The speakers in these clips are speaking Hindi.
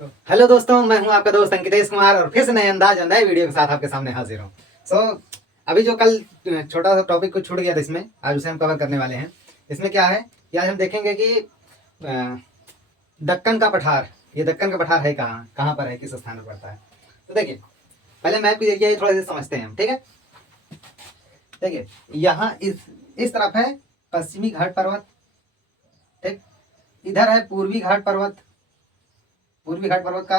तो हेलो दोस्तों, मैं हूं आपका दोस्त अंकितेश कुमार और फिर से नए अंदाज और नए वीडियो के साथ आपके सामने हाजिर हूं। अभी जो कल छोटा सा टॉपिक कुछ छूट गया था, इसमें आज उसे हम कवर करने वाले हैं। इसमें क्या है कि आज हम देखेंगे कि दक्कन का पठार, ये दक्कन का पठार है कहाँ कहाँ पर है, किस स्थान पर पड़ता है। तो देखिए, पहले मैप की एरिया थोड़ा सा समझते हैं हम, ठीक है। देखिए, यहाँ इस तरफ है पश्चिमी घाट पर्वत, ठीक। इधर है पूर्वी घाट पर्वत। पूर्वी घाट पर्वत का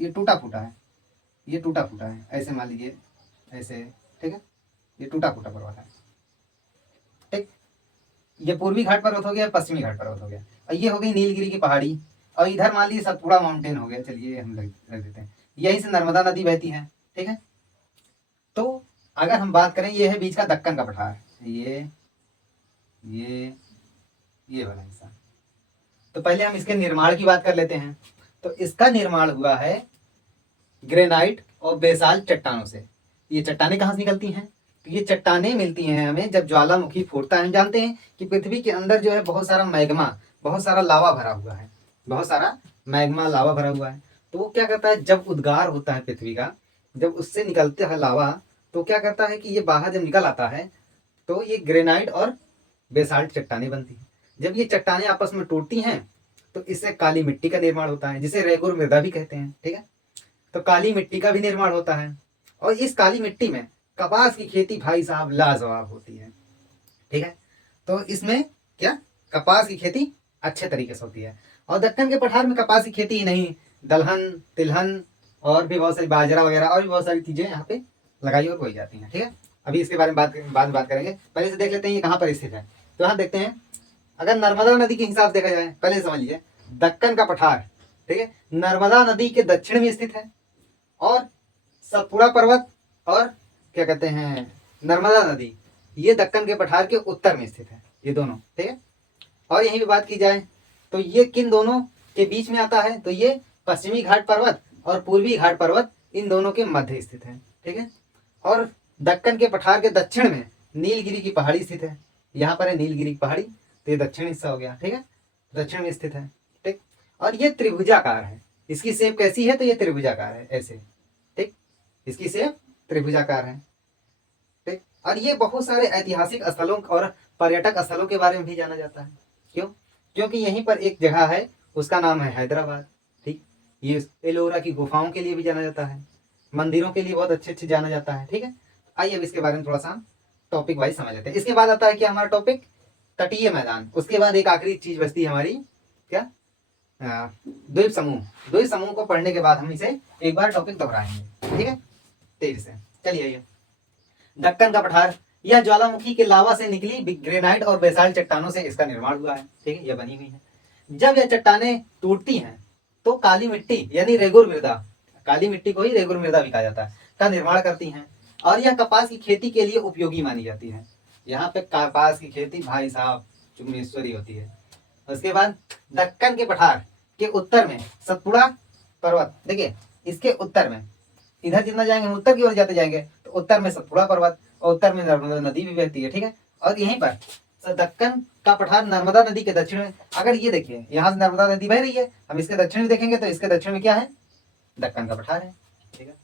ये टूटा फूटा है, ये टूटा फूटा है, ऐसे मान लीजिए, ऐसे, ठीक है। ये टूटा फूटा पर्वत है, ठीक। ये पूर्वी घाट पर्वत हो गया, पश्चिमी घाट पर्वत हो गया, और ये हो गई नीलगिरी की पहाड़ी। और इधर मान लीजिए सतपुड़ा माउंटेन हो गया। चलिए हम रख देते हैं, यहीं से नर्मदा नदी बहती है, ठीक है। तो अगर हम बात करें, ये है बीच का दक्कन का पठार, ये ये वाला हिस्सा। तो पहले हम इसके निर्माण की बात कर लेते हैं। तो इसका निर्माण हुआ है ग्रेनाइट और बेसाल्ट चट्टानों से। ये चट्टानें कहाँ से निकलती हैं? तो ये चट्टानें मिलती हैं हमें जब ज्वालामुखी फूटता है। हम जानते हैं कि पृथ्वी के अंदर जो है बहुत सारा मैग्मा, बहुत सारा लावा भरा हुआ है, बहुत सारा मैग्मा लावा भरा हुआ है। तो वो क्या करता है, जब उद्गार होता है पृथ्वी का, जब उससे निकलता है लावा, तो क्या करता है कि ये बाहर जब निकल आता है तो ये ग्रेनाइट और बेसाल्ट चट्टानें बनती हैं। जब ये चट्टानें आपस में टूटती हैं तो इससे काली मिट्टी का निर्माण होता है, जिसे रेगुर मृदा भी कहते हैं, ठीक है। तो काली मिट्टी का भी निर्माण होता है, और इस काली मिट्टी में कपास की खेती भाई साहब लाजवाब होती है, ठीक है। तो इसमें क्या, कपास की खेती अच्छे तरीके से होती है। और दक्कन के पठार में कपास की खेती ही नहीं, दलहन, तिलहन और भी बहुत सारी बाजरा वगैरह और भी बहुत सारी चीजें यहाँ पे लगाई और बोई जाती हैं, ठीक है। अभी इसके बारे में बाद में बात करेंगे। पहले से देख लेते हैं ये कहाँ पर स्थित है। तो यहाँ देखते हैं, अगर नर्मदा नदी के हिसाब से देखा जाए, पहले समझ लीजिए, दक्कन का पठार, ठीक है, नर्मदा नदी के दक्षिण में स्थित है। और सतपुड़ा पर्वत और क्या कहते हैं, नर्मदा नदी, ये दक्कन के पठार के उत्तर में स्थित है, ये दोनों, ठीक है। और यहीं पे बात की जाए तो ये किन दोनों के बीच में आता है, तो ये पश्चिमी घाट पर्वत और पूर्वी घाट पर्वत इन दोनों के मध्य स्थित है, ठीक है। और दक्कन के पठार के दक्षिण में नीलगिरी की पहाड़ी स्थित है। यहाँ पर है नीलगिरी की पहाड़ी, तो ये दक्षिण हिस्सा हो गया, ठीक है, दक्षिण में स्थित है, ठीक। और ये त्रिभुजाकार है, इसकी शेप कैसी है, तो ये त्रिभुजाकार है, ऐसे, ठीक। इसकी शेप त्रिभुजाकार है, ठीक। और ये बहुत सारे ऐतिहासिक स्थलों और पर्यटक स्थलों के बारे में भी जाना जाता है। क्यों? क्योंकि यहीं पर एक जगह है, उसका नाम है हैदराबाद, ठीक। ये एलोरा की गुफाओं के लिए भी जाना जाता है, मंदिरों के लिए बहुत अच्छे अच्छे जाना जाता है, ठीक है। आइए अब इसके बारे में थोड़ा सा टॉपिक वाइज समझ लेते हैं। इसके बाद आता है कि हमारा टॉपिक तटीय मैदान। उसके बाद एक आखिरी चीज बचती है हमारी, क्या, द्वीप समूह। द्वीप समूह को पढ़ने के बाद हम इसे एक बार टॉपिक दोहराएंगे, ठीक है, तेजी से। चलिए, ये दक्कन का पठार, यह ज्वालामुखी के लावा से निकली ग्रेनाइट और बेसाल्ट चट्टानों से इसका निर्माण हुआ है, ठीक है, यह बनी हुई है। जब यह चट्टानें टूटती हैं तो काली मिट्टी यानी रेगुर मृदा, काली मिट्टी को ही रेगुर मृदा भी कहा जाता है, का निर्माण करती हैं। और यह कपास की खेती के लिए उपयोगी मानी जाती है। यहाँ पे कपास की खेती भाई साहब चुम्बेश्वरी होती है। उसके बाद दक्कन के पठार के उत्तर में सतपुड़ा पर्वत, देखिए इसके उत्तर में, इधर जितना जाएंगे हम उत्तर की ओर जाते जाएंगे तो उत्तर में सतपुड़ा पर्वत और उत्तर में नर्मदा नदी भी बहती है, ठीक है। और यहीं पर दक्कन का पठार नर्मदा नदी के दक्षिण में, अगर ये देखिए यहाँ से नर्मदा नदी बह रही है, हम इसके दक्षिण में देखेंगे तो इसके दक्षिण में क्या है, दक्कन का पठार है, ठीक है।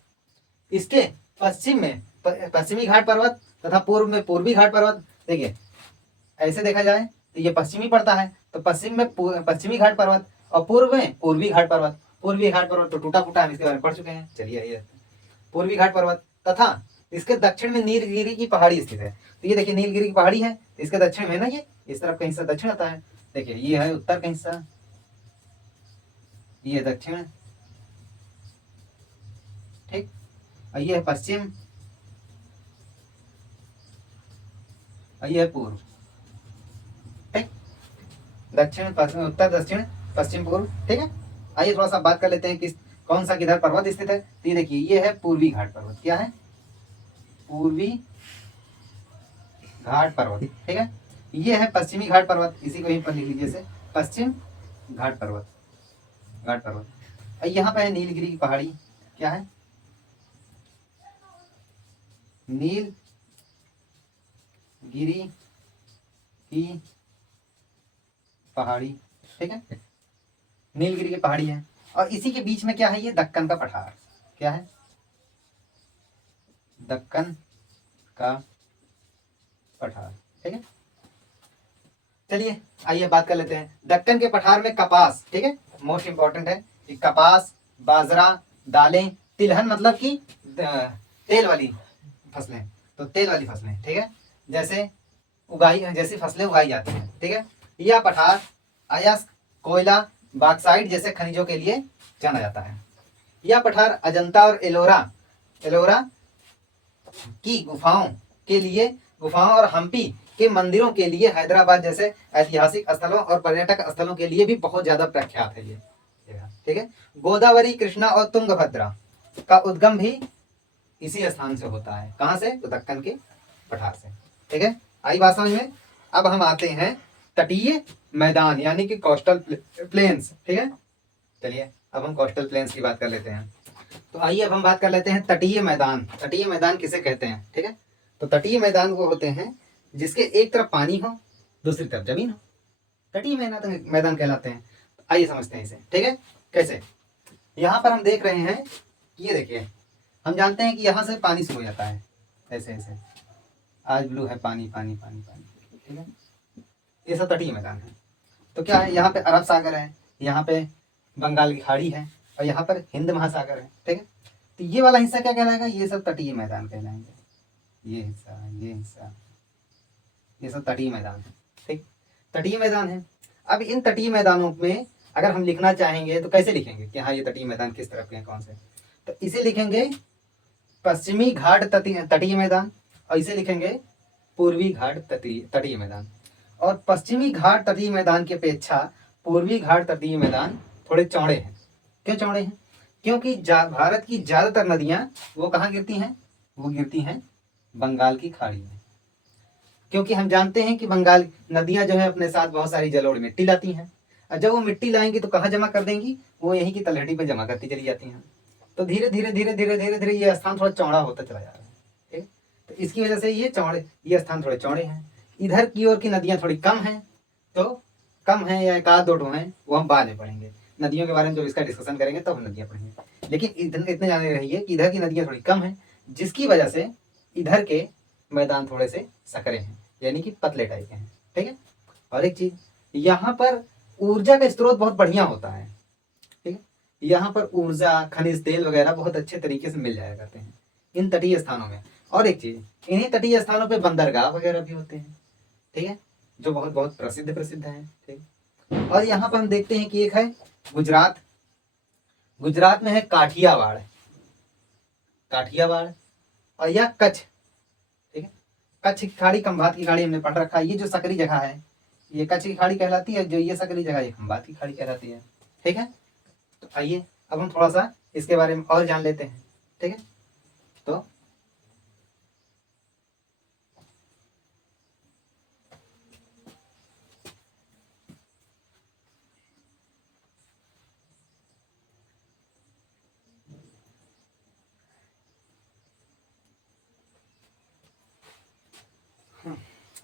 इसके पश्चिम में पश्चिमी घाट पर्वत तथा पूर्व में पूर्वी घाट पर्वत। देखिए ऐसे देखा जाए तो ये पश्चिमी पड़ता है, तो पश्चिम में पश्चिमी घाट पर्वत और पूर्व में पूर्वी घाट पर्वत। पूर्वी घाट पर्वत तो टूटा फूटा, हम इसके बारे में पढ़ चुके हैं। चलिए, ये पूर्वी घाट पर्वत तथा इसके दक्षिण में नीलगिरी की पहाड़ी स्थित है। तो ये देखिए नीलगिरी की पहाड़ी है, इसके दक्षिण में ना, ये इस तरफ का हिस्सा दक्षिण आता है। देखिए ये है उत्तर का हिस्सा, ये दक्षिण, ठीक। और ये है पश्चिम, और ये है पूर्व, ठीक। दक्षिण पश्चिम, उत्तर दक्षिण पश्चिम पूर्व, ठीक है। आइए थोड़ा सा बात कर लेते हैं किस कौन सा किधर पर्वत स्थित है। तो ये देखिए ये है पूर्वी घाट पर्वत, क्या है, पूर्वी घाट पर्वत, ठीक है। ये है पश्चिमी घाट पर्वत, इसी को यहीं पर लिख लीजिए से, पश्चिम घाट पर्वत, घाट पर्वत। और यहाँ पे है नीलगिरी की पहाड़ी, क्या है, नीलगिरी की पहाड़ी, ठीक है, नीलगिरी की पहाड़ी है। और इसी के बीच में क्या है, ये दक्कन का पठार। क्या है, दक्कन का पठार। ठीक है, चलिए आइए बात कर लेते हैं। दक्कन के पठार में कपास, ठीक है, मोस्ट इंपॉर्टेंट है कि कपास, बाजरा, दालें, तिलहन मतलब कि तेल वाली फसलें, तो तेल वाली फसलें, ठीक है, जैसे जैसी फसलें उगाई जाती हैं। ठीक है, यह पठार अयस्क, कोयला, बॉक्साइट जैसे खनिजों के लिए जाना जाता है। यह पठार अजंता और एलोरा एलोरा की गुफाओं और हम्पी के मंदिरों के लिए, हैदराबाद जैसे ऐतिहासिक स्थलों और पर्यटक स्थलों के लिए भी बहुत ज्यादा प्रख्यात है ये जगह। ठीक है, गोदावरी, कृष्णा और तुंगभद्रा का उद्गम भी इसी स्थान से होता है। कहाँ से, तो दक्कन के पठार से। ठीक है, आई बात समझ में। अब हम आते हैं तटीय मैदान यानी कि कोस्टल प्लेन्स। ठीक है, चलिए अब हम कोस्टल प्लेन्स की बात कर लेते हैं। तो आइए अब हम बात कर लेते हैं तटीय मैदान। तटीय मैदान किसे कहते हैं? ठीक है, तो तटीय मैदान वो होते हैं जिसके एक तरफ पानी हो, दूसरी तरफ जमीन हो, तटीय मैदान कहलाते हैं। तो आइए समझते हैं इसे। ठीक है, कैसे, यहाँ पर हम देख रहे हैं, ये देखिए, हम जानते हैं कि यहाँ से पानी शुरू हो जाता है, ऐसे ऐसे, आज ब्लू है, पानी पानी पानी पानी। ठीक है, ये सब तटीय मैदान है। तो क्या है, यहाँ पे अरब सागर है, यहाँ पे बंगाल की खाड़ी है, और यहाँ पर हिंद महासागर है। ठीक है, तो ये वाला हिस्सा क्या कहलाएगा, ये सब तटीय मैदान कहलाएंगे। ये हिस्सा, ये हिस्सा, ये सब तटीय मैदान है। ठीक, तटीय मैदान है। अब इन तटीय मैदानों में अगर हम लिखना चाहेंगे तो कैसे लिखेंगे कि हाँ ये तटीय मैदान किस तरफ के हैं, कौन से, तो इसे लिखेंगे पश्चिमी घाट तटीय मैदान, और इसे लिखेंगे पूर्वी घाट तटीय मैदान। और पश्चिमी घाट तटीय मैदान की अपेक्षा पूर्वी घाट तटीय मैदान थोड़े चौड़े हैं। क्यों चौड़े हैं? क्योंकि भारत की ज्यादातर नदियां वो कहाँ गिरती हैं, वो गिरती हैं बंगाल की खाड़ी में। क्योंकि हम जानते हैं कि बंगाल नदियां जो है अपने साथ बहुत सारी जलोढ़ मिट्टी लाती हैं, और जब वो मिट्टी लाएंगी तो कहाँ जमा कर देंगी, वो यहीं की तलहटी पर जमा करती चली जाती हैं। तो धीरे धीरे धीरे धीरे धीरे धीरे ये स्थान थोड़ा चौड़ा होता चला जा रहा है। ठीक, तो इसकी वजह से ये स्थान थोड़े चौड़े हैं। इधर की ओर की नदियां थोड़ी कम हैं, तो कम है या एक आध दो हैं, वो हम बाद में पढ़ेंगे। नदियों के बारे में जब इसका डिस्कशन करेंगे तब हम नदियां पढ़ेंगे। लेकिन इतने जाने रहिए कि इधर की नदियां थोड़ी कम हैं, जिसकी वजह से इधर के मैदान थोड़े से सकरे हैं, यानी कि पतले टाइप के हैं। ठीक है, और एक चीज, यहाँ पर ऊर्जा का स्रोत बहुत बढ़िया होता है। ठीक है, यहाँ पर ऊर्जा, खनिज तेल वगैरह बहुत अच्छे तरीके से मिल जाया करते हैं इन तटीय स्थानों में। और एक चीज, इन्हीं तटीय स्थानों पे बंदरगाह वगैरह भी होते हैं। ठीक है, जो बहुत बहुत प्रसिद्ध है। ठीक, और यहाँ पर हम देखते हैं कि एक है गुजरात में है काठियावाड़, और यह कच्छ। ठीक है, कच्छ की खाड़ी, खंभात की खाड़ी हमने पढ़ रखा है। ये जो सकरी जगह है ये कच्छ की खाड़ी कहलाती है, जो ये सकरी जगह ये खंभात की खाड़ी कहलाती है। ठीक है, तो आइए अब हम थोड़ा सा इसके बारे में और जान लेते हैं। ठीक है, तो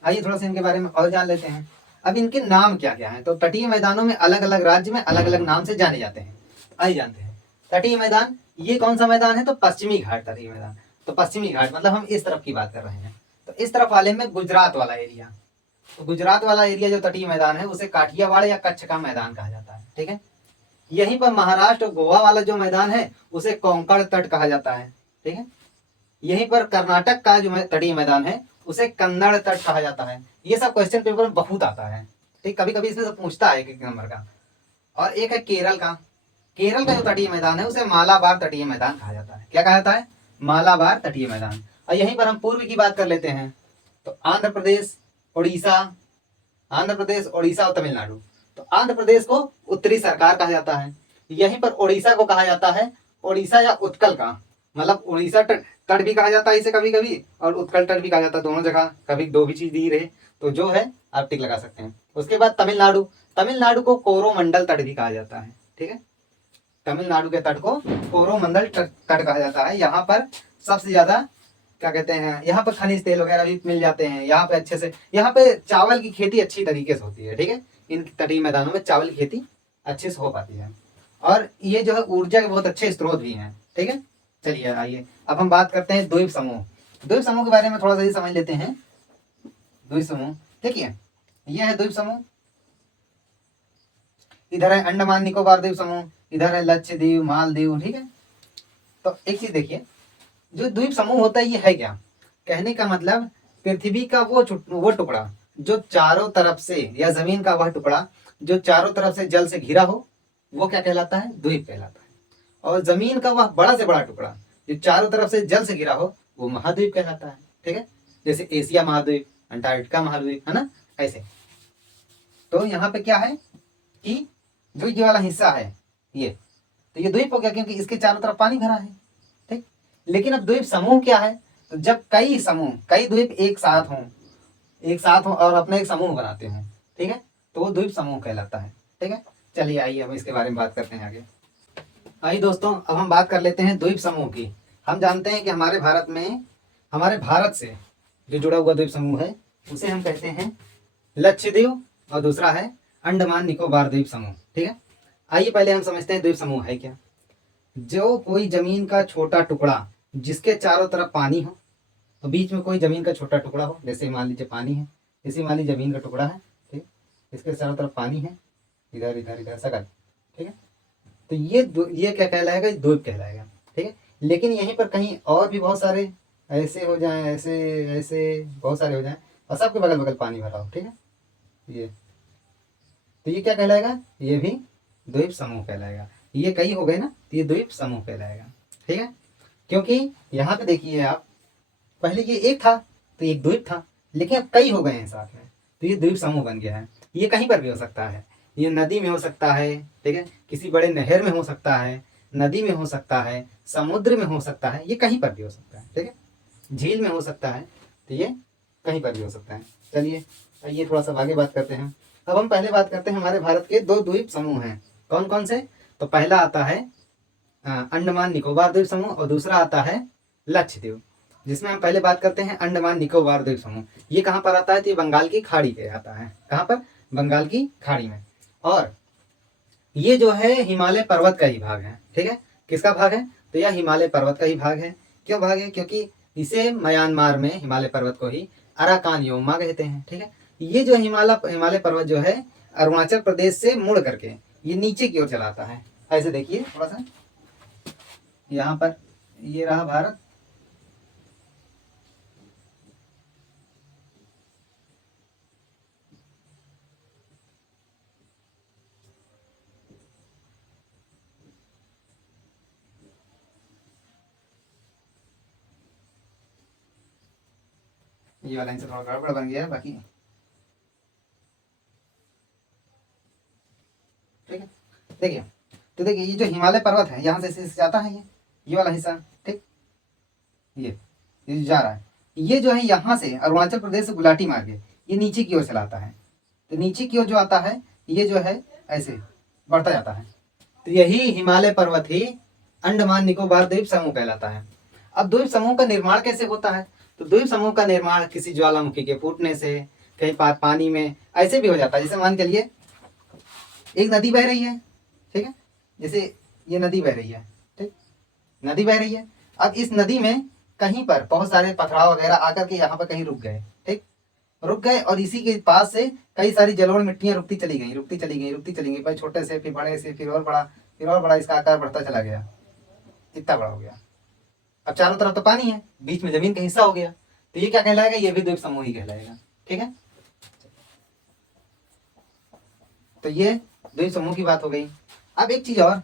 आइए थोड़ा सा इनके बारे में और जान लेते हैं। अब इनके नाम क्या क्या हैं? तो तटीय मैदानों में अलग अलग राज्य में अलग अलग नाम से जाने जाते हैं। आइए जानते हैं। तटीय मैदान, ये कौन सा मैदान है? तो पश्चिमी घाट तटीय मैदान। तो पश्चिमी घाट मतलब हम इस तरफ की बात कर रहे हैं, तो इस तरफ वाले में गुजरात वाला एरिया, तो गुजरात वाला एरिया जो तटीय मैदान है उसे काठियावाड़ या कच्छ का मैदान कहा जाता है। ठीक है, यहीं पर महाराष्ट्र गोवा वाला जो मैदान है उसे कोंकण तट कहा जाता है। ठीक है, यहीं पर कर्नाटक का जो तटीय मैदान है उसे कन्नड़ तट कहा जाता है। ये सब क्वेश्चन पेपर में बहुत आता है। ठीक, कभी कभी इसमें से पूछता है एक नंबर का। और एक है केरल का जो तटीय मैदान है उसे मालाबार तटीय मैदान कहा जाता है। क्या कहा जाता है? मालाबार तटीय मैदान। और यहीं पर हम पूर्व की बात कर लेते हैं, तो आंध्र प्रदेश, उड़ीसा और तमिलनाडु। तो आंध्र प्रदेश को उत्तरी सरकार कहा जाता है, यहीं पर उड़ीसा को कहा जाता है उड़ीसा या उत्कल का, मतलब उड़ीसा तट भी कहा जाता है इसे कभी कभी, और उत्कल तट भी कहा जाता है। दोनों जगह कभी दो भी चीज दी रहे तो जो है आप टिक लगा सकते हैं। उसके बाद तमिलनाडु को कोरोमंडल तट भी कहा जाता है। ठीक है, तमिलनाडु के तट को कोरोमंडल तट कहा जाता है। यहाँ पर सबसे ज्यादा क्या कहते हैं, यहाँ पर खनिज तेल वगैरह भी मिल जाते हैं। यहाँ पे अच्छे से, यहाँ पे चावल की खेती अच्छी तरीके से होती है। ठीक है, इन तटीय मैदानों में चावल की खेती अच्छे से हो पाती है। और ये जो है ऊर्जा के बहुत अच्छे स्रोत भी हैं। ठीक है, चलिए आइए अब हम बात करते हैं द्वीप समूह। द्वीप समूह के बारे में थोड़ा सा ही समझ लेते हैं। द्वीप समूह देखिए, ये है द्वीप समूह, इधर है अंडमान निकोबार द्वीप समूह, इधर है लक्षद्वीप, मालदीव। ठीक है, तो एक चीज देखिए, जो द्वीप समूह होता है ये है क्या? कहने का मतलब पृथ्वी का वो टुकड़ा जो चारों तरफ से, या जमीन का वह टुकड़ा जो चारों तरफ से जल से घिरा हो, वो क्या कहलाता है? द्वीप कहलाता है। और जमीन का वह बड़ा से बड़ा टुकड़ा जो चारों तरफ से जल से घिरा हो, वो महाद्वीप कहलाता है। ठीक है, जैसे एशिया महाद्वीप, अंटार्कटिका महाद्वीप, है ना, ऐसे। तो यहाँ पे क्या है कि जो ये वाला हिस्सा है ये, तो ये द्वीप हो गया क्योंकि इसके चारों तरफ पानी भरा है। ठीक, लेकिन अब द्वीप समूह क्या है? तो जब कई समूह, कई द्वीप एक साथ हों और अपने एक समूह बनाते हों, ठीक है, तो वो द्वीप समूह कहलाता है। ठीक है, चलिए आइए हम इसके बारे में बात करते हैं आगे। आइए दोस्तों, अब हम बात कर लेते हैं द्वीप समूह की। हम जानते हैं कि हमारे भारत से जो जुड़ा हुआ द्वीप समूह है उसे हम कहते हैं लक्षद्वीप, और दूसरा है अंडमान निकोबार द्वीप समूह। ठीक है, आइए पहले हम समझते हैं द्वीप समूह है क्या। जो कोई जमीन का छोटा टुकड़ा जिसके चारों तरफ पानी हो, तो बीच में कोई जमीन का छोटा टुकड़ा हो, जैसे मान लीजिए पानी है, इसी मान लीजिए जमीन का टुकड़ा है, ठीक, इसके चारों तरफ पानी है, इधर इधर इधर सकल। ठीक है, तो ये क्या कहलाएगा? द्वीप कहलाएगा। ठीक है, लेकिन यहीं पर कहीं और भी बहुत सारे ऐसे हो जाएं, ऐसे ऐसे बहुत सारे हो जाएं, और सबके बगल बगल पानी भरा हो। ठीक है, ये तो ये क्या कहलाएगा? ये भी द्वीप समूह कहलाएगा। ये कई हो गए ना, तो ये द्वीप समूह कहलाएगा। ठीक है, क्योंकि यहाँ पे देखिए आप, पहले ये एक था तो एक द्वीप था, लेकिन अब कई हो गए हैं साथ में, तो ये द्वीप समूह बन गया है। ये कहीं पर भी हो सकता है, ये नदी में हो सकता है, ठीक है, किसी बड़े नहर में हो सकता है, नदी में हो सकता है, समुद्र में हो सकता है, ये कहीं पर भी हो सकता है। ठीक है, झील में हो सकता है, तो ये कहीं पर भी हो सकता है। चलिए ये थोड़ा सा आगे बात करते हैं। अब हम पहले बात करते हैं, हमारे भारत के दो द्वीप समूह हैं, कौन कौन से? तो पहला आता है अंडमान निकोबार द्वीप समूह, और दूसरा आता है लक्षद्वीप। जिसमें हम पहले बात करते हैं अंडमान निकोबार द्वीप समूह। ये कहाँ पर आता है? तो ये बंगाल की खाड़ी पे आता है। कहाँ पर? बंगाल की खाड़ी में। और ये जो है हिमालय पर्वत का ही भाग है। ठीक है, किसका भाग है? तो यह हिमालय पर्वत का ही भाग है। क्यों भाग है? क्योंकि इसे म्यांमार में हिमालय पर्वत को ही अराकान योमा कहते हैं। ठीक है, ये जो हिमालय पर्वत जो है अरुणाचल प्रदेश से मुड़ करके ये नीचे की ओर चलाता है। ऐसे देखिए थोड़ा सा, यहाँ पर ये रहा भारत, ये वाला इनसे थोड़ा गड़बड़ बन गया है बाकी। ठीक है, देखिए, तो देखिए ये जो हिमालय पर्वत है यहाँ से जाता है, ये वाला हिस्सा। ठीक, ये जो जा रहा है, ये जो है यहाँ से अरुणाचल प्रदेश से गुलाटी मार के ये नीचे की ओर चलाता है। तो नीचे की ओर जो आता है ये जो है ऐसे बढ़ता जाता है, तो यही हिमालय पर्वत ही अंडमान निकोबार द्वीप समूह कहलाता है। अब द्वीप समूह का निर्माण कैसे होता है? तो द्वीप समूह का निर्माण किसी ज्वालामुखी के फूटने से, कहीं पानी में ऐसे भी हो जाता है। जैसे मान चलिए एक नदी बह रही है, ठीक है, जैसे ये नदी बह रही है, ठीक, नदी बह रही है। अब इस नदी में कहीं पर बहुत सारे पथराव वगैरह आकर के यहाँ पर कहीं रुक गए, ठीक, रुक गए, और इसी के पास से कई सारी जलोढ़ मिट्टियां रुकती चली गई, पहले छोटे से, फिर बड़े से, फिर और बड़ा, फिर और बड़ा, इसका आकार बढ़ता चला गया, इतना बड़ा हो गया। अब चारों तरफ तो पानी है, बीच में जमीन का हिस्सा हो गया, तो ये क्या कहलाएगा? ये भी द्वीप समूह ही कहलाएगा। ठीक है, तो ये द्वीप समूह की बात हो गई। अब एक चीज और,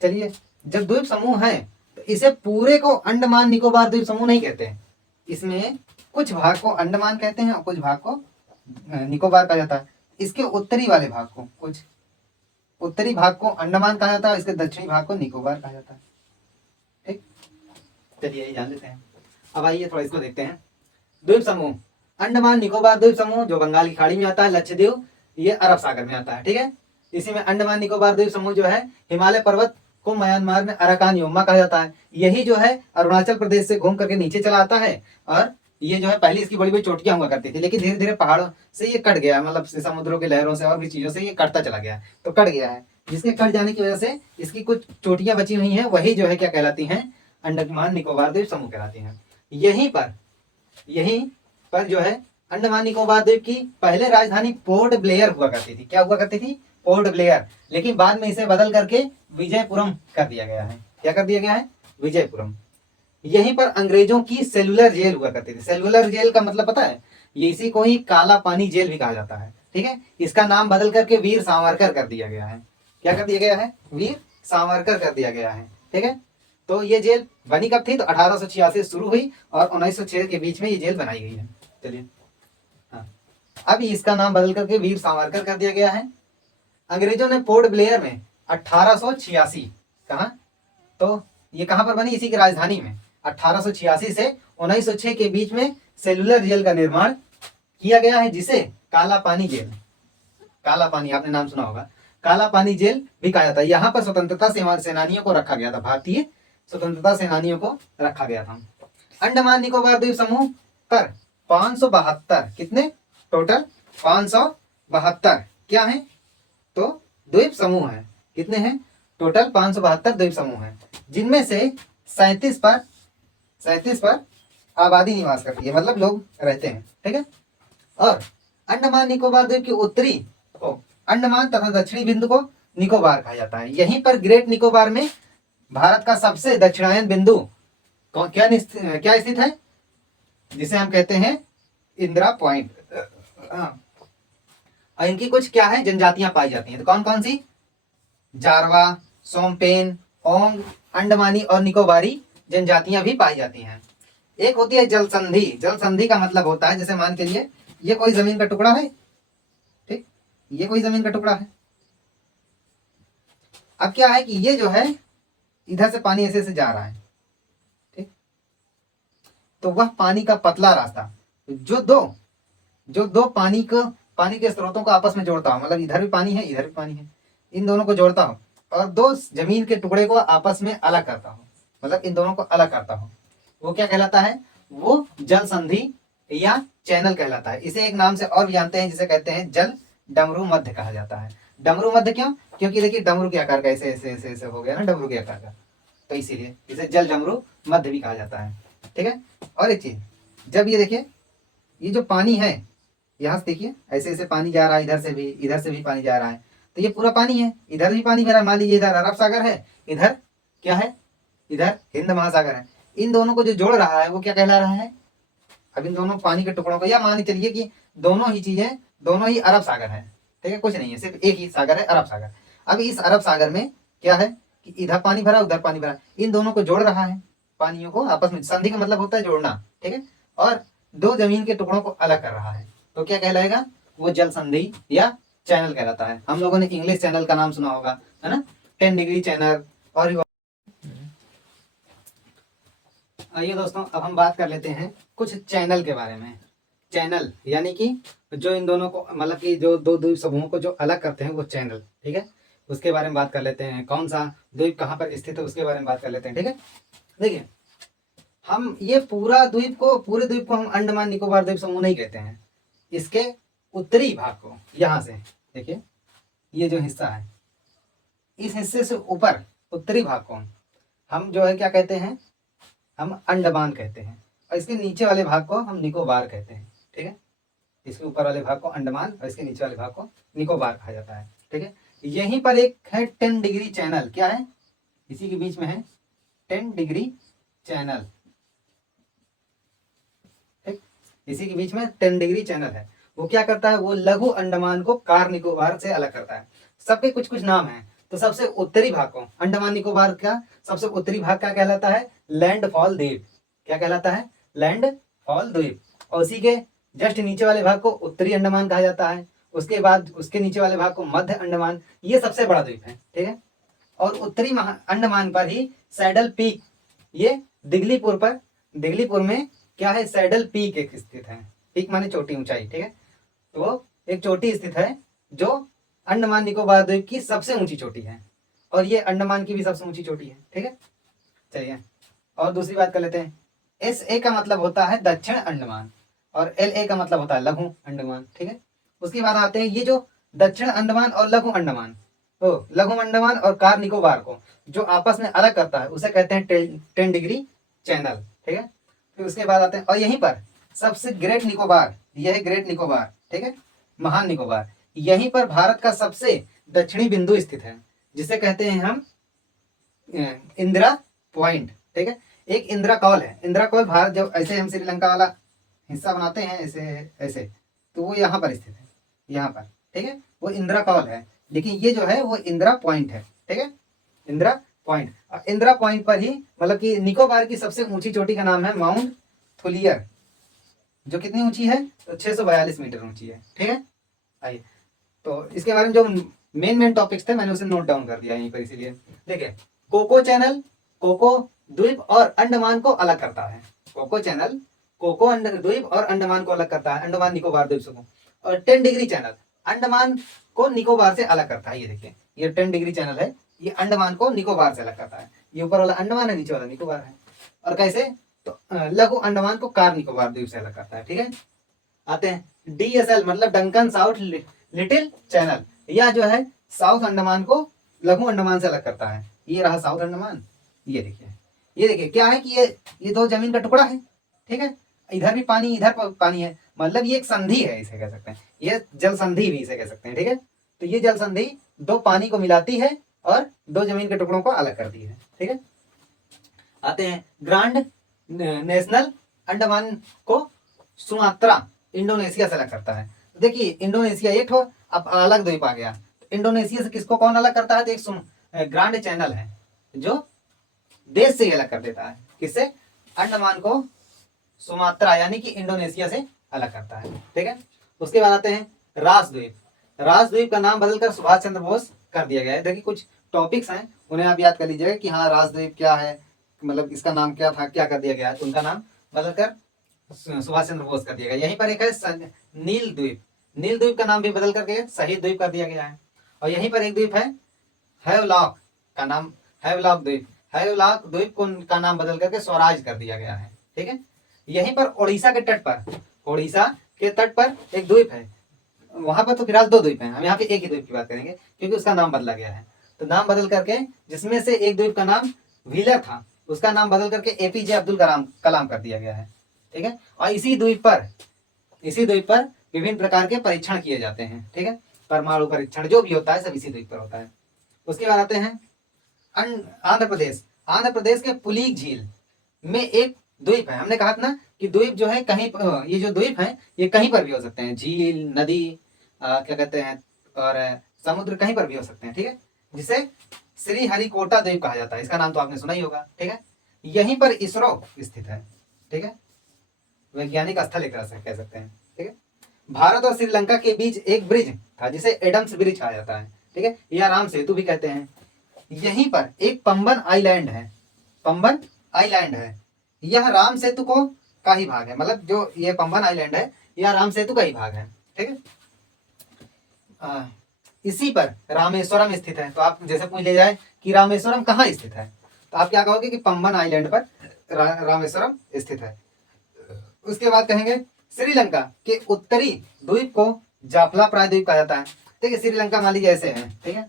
चलिए, जब द्वीप समूह है तो इसे पूरे को अंडमान निकोबार द्वीप समूह नहीं कहते, इसमें कुछ भाग को अंडमान कहते हैं और कुछ भाग को निकोबार कहा जाता है। इसके उत्तरी वाले भाग को, कुछ उत्तरी भाग को अंडमान कहा जाता है, इसके दक्षिणी भाग को निकोबार कहा जाता है। ठीक, चलिए ये जान लेते हैं। अब आइए थोड़ा इसको देखते हैं। द्वीप समूह, अंडमान निकोबार द्वीप समूह जो बंगाल की खाड़ी में आता है, लक्षद्वीप ये अरब सागर में आता है। ठीक है, इसी में अंडमान निकोबार द्वीप समूह जो है हिमालय पर्वत को म्यांमार में अराकान योमा कहा जाता है। यही जो है अरुणाचल प्रदेश से घूम करके नीचे चला आता है, और ये जो है पहले इसकी बड़ी बड़ी चोटियां हुआ करती थी, लेकिन धीरे धीरे पहाड़ों से ये कट गया, मतलब समुद्रों की लहरों से और भी चीजों से ये कटता चला गया, तो कट गया है। जिसके कट जाने की वजह से इसकी कुछ चोटियां बची हुई हैं, वही जो है क्या कहलाती हैं, अंडमान निकोबार द्वीप समूह कहलाती हैं। यहीं पर जो है अंडमान निकोबार द्वीप की पहले राजधानी पोर्ट ब्लेयर हुआ करती थी। क्या हुआ करती थी? Port Blair. लेकिन बाद में इसे बदल करके विजयपुरम कर दिया गया है। क्या कर दिया गया है? विजयपुरम। यहीं पर अंग्रेजों की सेलुलर जेल हुआ करती थी। सेलुलर जेल का मतलब पता है? ये इसी को ही काला पानी जेल भी कहा जाता है। ठीक है, इसका नाम बदल करके वीर सावरकर कर दिया गया है। क्या कर दिया गया है? वीर सावरकर कर दिया गया है। ठीक है, तो ये जेल बनी कब थी? तो 1886 शुरू हुई और 1906 के बीच में ये जेल बनाई गई है। चलिए, हाँ, अब इसका नाम बदल करके वीर सावरकर कर दिया गया है। अंग्रेजों ने पोर्ट ब्लेयर में 1886, कहा तो ये कहां पर बनी? इसी की राजधानी में। 1886 से 1906 के बीच में सेलुलर जेल का निर्माण किया गया है, जिसे काला पानी जेल, काला पानी आपने नाम सुना होगा, काला पानी जेल भी कहा जाता है। यहाँ पर स्वतंत्रता सेनानियों को रखा गया था, भारतीय स्वतंत्रता सेनानियों को रखा गया था। अंडमान निकोबार द्वीप समूह पर 572, कितने टोटल? 572 क्या है? तो द्वीप समूह है। कितने हैं? टोटल 572 द्वीप समूह है, जिनमें से 37 पर आबादी निवास करती है, मतलब लोग रहते हैं। ठीक है, और अंडमान निकोबार द्वीप की उत्तरी को अंडमान तथा दक्षिणी बिंदु को निकोबार कहा जाता है। यहीं पर ग्रेट निकोबार में भारत का सबसे दक्षिणायन बिंदु क्या स्थित है? जिसे हम कहते हैं इंदिरा पॉइंट। और इनकी कुछ क्या है? जनजातियां पाई जाती हैं। तो कौन कौन सी? जारवा, सोमपेन, ओंग, अंडमानी और निकोबारी जनजातियां भी पाई जाती हैं। एक होती है जल संधि। जल संधि का मतलब होता है, जैसे मान के लिए ये कोई जमीन का टुकड़ा है, ठीक, ये कोई जमीन का टुकड़ा है। अब क्या है कि ये जो है इधर से पानी ऐसे से जा रहा है, ठीक, तो वह पानी का पतला रास्ता जो दो पानी के स्रोतों को आपस में जोड़ता हो, मतलब इधर भी पानी है, इधर भी पानी है, इन दोनों को जोड़ता हो और दो जमीन के टुकड़े को आपस में अलग करता हो, मतलब इन दोनों को अलग करता हो, वो क्या कहलाता है? वो जल संधि या चैनल कहलाता है। इसे एक नाम से और भी जानते हैं, जिसे कहते हैं जल डमरू मध्य कहा जाता है। डमरू मध्य क्यों? क्योंकि देखिए डमरू के आकार का ऐसे ऐसे ऐसे ऐसे हो गया ना, डमरू के आकार का, तो इसीलिए इसे जल डमरू मध्य भी कहा जाता है। ठीक है, और एक चीज, जब ये देखिए ये जो पानी है, यहाँ से देखिए ऐसे ऐसे पानी जा रहा है, इधर से भी पानी जा रहा है, तो ये पूरा पानी है, इधर भी पानी भरा। मान लीजिए इधर अरब सागर है, इधर क्या है? इधर हिंद महासागर है। इन दोनों को जो जोड़ रहा है वो क्या कहला रहा है? अब इन दोनों पानी के टुकड़ों को, या मान चलिए कि दोनों ही चीजें, दोनों ही अरब सागर है, ठीक है, कुछ नहीं है, सिर्फ एक ही सागर है, अरब सागर। अब इस अरब सागर में क्या है कि इधर पानी भरा, उधर पानी भरा, इन दोनों को जोड़ रहा है, पानियों को आपस में। संधि का मतलब होता है जोड़ना, ठीक है, और दो जमीन के टुकड़ों को अलग कर रहा है, तो क्या कहलाएगा? वो जल संधि या चैनल कहलाता है। हम लोगों ने इंग्लिश चैनल का नाम सुना होगा, है ना, 10 डिग्री चैनल। और आइए दोस्तों, अब हम बात कर लेते हैं कुछ चैनल के बारे में। चैनल यानी कि जो इन दोनों को, मतलब कि जो दो द्वीप समूहों को जो अलग करते हैं, वो चैनल, ठीक है, उसके बारे में बात कर लेते हैं। कौन सा द्वीप कहाँ पर स्थित है उसके बारे में बात कर लेते हैं। ठीक है, देखिए हम ये पूरे द्वीप को हम अंडमान निकोबार द्वीप समूह नहीं कहते हैं। इसके उत्तरी भाग को, यहाँ से देखिए ये जो हिस्सा है, इस हिस्से से ऊपर उत्तरी भाग को हम जो है क्या कहते हैं? हम अंडमान कहते हैं, और इसके नीचे वाले भाग को हम निकोबार कहते हैं। ठीक है, इसके ऊपर वाले भाग को अंडमान और इसके नीचे वाले भाग को निकोबार कहा जाता है। ठीक है, यहीं पर एक है 10 डिग्री चैनल। क्या है? इसी के बीच में है 10 डिग्री चैनल। ठीक, इसी के बीच में 10 डिग्री चैनल है। वो क्या करता है? वो लघु अंडमान को कार निकोबार से अलग करता है। सबके कुछ कुछ नाम है। तो सबसे उत्तरी भाग को, अंडमान निकोबार का सबसे उत्तरी भाग क्या कहलाता है? लैंडफॉल द्वीप। क्या कहलाता है? लैंडफॉल द्वीप। और उसी के जस्ट नीचे वाले भाग को उत्तरी अंडमान कहा जाता है। उसके बाद उसके नीचे वाले भाग को मध्य अंडमान। ये सबसे बड़ा द्वीप है, ठीक है। और उत्तरी अंडमान पर ही सैडल पीक, ये दिगलीपुर में क्या है? सैडल पीक एक स्थित है। पीक माने चोटी, ऊंचाई, ठीक है। तो एक चोटी स्थित है जो अंडमान निकोबार द्वीप की सबसे ऊंची चोटी है, और ये अंडमान की भी सबसे ऊंची चोटी है। ठीक है, चलिए और दूसरी बात कर लेते हैं। SA का मतलब होता है दक्षिण अंडमान, और LA का मतलब होता है लघु अंडमान। ठीक है, उसके बाद आते हैं ये जो दक्षिण अंडमान और लघु अंडमान, लघु अंडमान और कार निकोबार को जो आपस में अलग करता है उसे कहते हैं 10 डिग्री चैनल, ठीक है। फिर उसके बाद आते हैं, और यहीं पर सबसे ग्रेट निकोबार, यह है ग्रेट निकोबार, ठीक है, महान निकोबार, यहीं पर भारत का सबसे दक्षिणी बिंदु स्थित है, जिसे कहते हैं हम इंदिरा पॉइंट, ठीक है। एक इंदिरा कॉल है, इंदिरा कॉल भारत, जब ऐसे हम श्रीलंका वाला हिस्सा बनाते हैं ऐसे ऐसे, तो वो यहाँ पर स्थित है, यहाँ पर, ठीक है, वो इंदिरा कॉल है। लेकिन ये जो है वो इंदिरा पॉइंट है, ठीक है, इंदिरा पॉइंट। और इंदिरा पॉइंट पर ही मतलब कि निकोबार की सबसे ऊंची चोटी का नाम है माउंट थुलियर, जो कितनी ऊंची है, तो 642 मीटर ऊंची है, ठीक है। आइए, तो इसके बारे में जो मेन टॉपिक्स थे मैंने उसे नोट डाउन कर दिया यहीं पर, इसीलिए देखिए, कोको चैनल कोको द्वीप और अंडमान को अलग करता है। कोको चैनल कोको द्वीप और अंडमान को अलग करता है, अंडमान निकोबार द्वीप समूह। और 10 डिग्री चैनल अंडमान को निकोबार से अलग करता है। ये देखिए, ये 10 डिग्री चैनल है, ये अंडमान को निकोबार से अलग करता है। ये ऊपर वाला अंडमान है, नीचे वाला निकोबार है। और कैसे, तो लघु अंडमान को कार निकोबार द्वीप से अलग करता है, ठीक है। आते हैं DSL मतलब डंकन साउथ लिटिल चैनल, यह जो है साउथ अंडमान को लघु अंडमान से अलग करता है। ये रहा साउथ अंडमान, ये देखिए, ये देखिए क्या है कि ये दो जमीन का टुकड़ा है, ठीक है, इधर भी पानी इधर पानी है, मतलब ये एक संधि है, इसे कह सकते हैं, ये जल संधि भी इसे कह सकते हैं, ठीक है। तो ये जल संधि दो पानी को मिलाती है और दो जमीन के टुकड़ों को अलग करती है, ठीक है। आते हैं ग्रांड नेशनल अंडमान को सुमात्रा इंडोनेशिया से अलग करता है। देखिए इंडोनेशिया एक ठो अब अलग द्वीप आ गया, इंडोनेशिया से किसको कौन अलग करता है, तो एक ग्रांड चैनल है जो देश से ही अलग कर देता है, किससे, अंडमान को सुमात्रा यानी कि इंडोनेशिया से अलग करता है, ठीक है। उसके बाद आते हैं राजद्वीप, राजद्वीप का नाम बदलकर सुभाष चंद्र बोस कर दिया गया है। देखिए कुछ टॉपिक्स हैं उन्हें आप याद कर लीजिएगा कि हाँ राजद्वीप क्या है, मतलब इसका नाम क्या था, क्या कर दिया गया है, तो उनका नाम बदलकर सुभाष चंद्र बोस कर दिया गया। यहीं पर एक है नील द्वीप, नील द्वीप का नाम भी बदल करके शहीद द्वीप कर दिया गया है। और यहीं पर एक द्वीप है हैवलॉक का नाम, हैवलॉक द्वीप, हैवलॉक द्वीप को का नाम बदल करके स्वराज कर दिया गया है, ठीक है। यहीं पर उड़ीसा के तट पर, उड़ीसा के तट पर एक द्वीप है, वहां पर तो फिलहाल 2 द्वीप हैं, हम यहाँ पे एक ही द्वीप की बात करेंगे क्योंकि उसका नाम बदला गया है। तो नाम बदल करके, जिसमें से एक द्वीप का नाम व्हीलर था, उसका नाम बदल करके APJ अब्दुल कलाम कर दिया गया है, ठीक है। और इसी द्वीप पर विभिन्न प्रकार के परीक्षण किए जाते हैं, ठीक है, परमाणु परीक्षण जो भी होता है सब इसी द्वीप पर होता है। उसके बाद आते हैं आंध्र प्रदेश, आंध्र प्रदेश के पुलिक झील में एक द्वीप है। हमने कहा था ना कि द्वीप जो है कहीं, ये जो द्वीप है ये कहीं पर भी हो सकते हैं, झील, नदी, क्या कहते हैं, और समुद्र कहीं पर भी हो सकते हैं, ठीक है, जिसे श्रीहरिकोटा द्वीप कहा जाता है। इसका नाम तो आपने सुना ही होगा, ठीक है। यहीं पर इसरो स्थित है, ठीक है, वैज्ञानिक स्थल एक तरह से कह सकते हैं, ठीक है। भारत और श्रीलंका के बीच एक ब्रिज था जिसे एडम्स ब्रिज कहा जाता है, ठीक है, या राम सेतु भी कहते हैं। यहीं पर एक पंबन आइलैंड है, पंबन आइलैंड है, यह राम सेतु को का ही भाग है, मतलब जो ये पंबन आइलैंड है यह राम सेतु का ही भाग है, ठीक है। इसी पर रामेश्वरम स्थित है। तो आप जैसे पूछ ले जाए कि रामेश्वरम कहाँ स्थित है, तो आप क्या कहोगे कि पंबन आइलैंड पर रामेश्वरम स्थित है। उसके बाद कहेंगे श्रीलंका के उत्तरी द्वीप को जाफला प्रायद्वीप कहा जाता है। ठीक है, श्रीलंका मान लीजिए ऐसे है, ठीक है,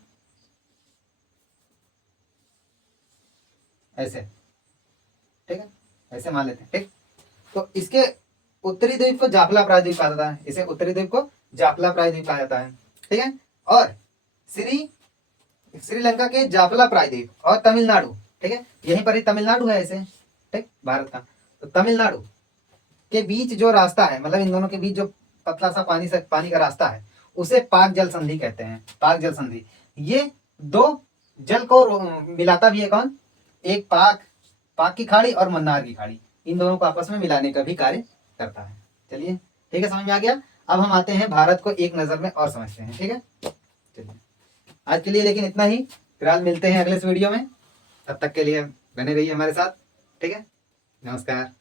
ऐसे, ठीक है, ऐसे मान लेते हैं, ठीक। तो इसके उत्तरी द्वीप को जाफला प्रायद्वीप कहा जाता है, इसे उत्तरी द्वीप को जाफला प्रायद्वीप कहा जाता है, ठीक है। और श्रीलंका के जाफला प्रायद्वीप और तमिलनाडु, ठीक है, यहीं पर ही तमिलनाडु है ऐसे, ठीक, भारत का। तो तमिलनाडु के बीच जो रास्ता है, मतलब इन दोनों के बीच जो पतला सा पानी का रास्ता है, उसे पाक जल संधि कहते हैं, पाक जल संधि। ये दो जल को मिलाता भी है कौन, एक पाक की खाड़ी और मन्नार की खाड़ी, इन दोनों को आपस में मिलाने का भी कार्य करता है। चलिए ठीक है, समझ में आ गया। अब हम आते हैं भारत को एक नजर में और समझते हैं, ठीक है। चलिए आज के लिए लेकिन इतना ही, फिलहाल मिलते हैं अगले वीडियो में, तब तक के लिए बने रहिए हमारे साथ, ठीक है, नमस्कार।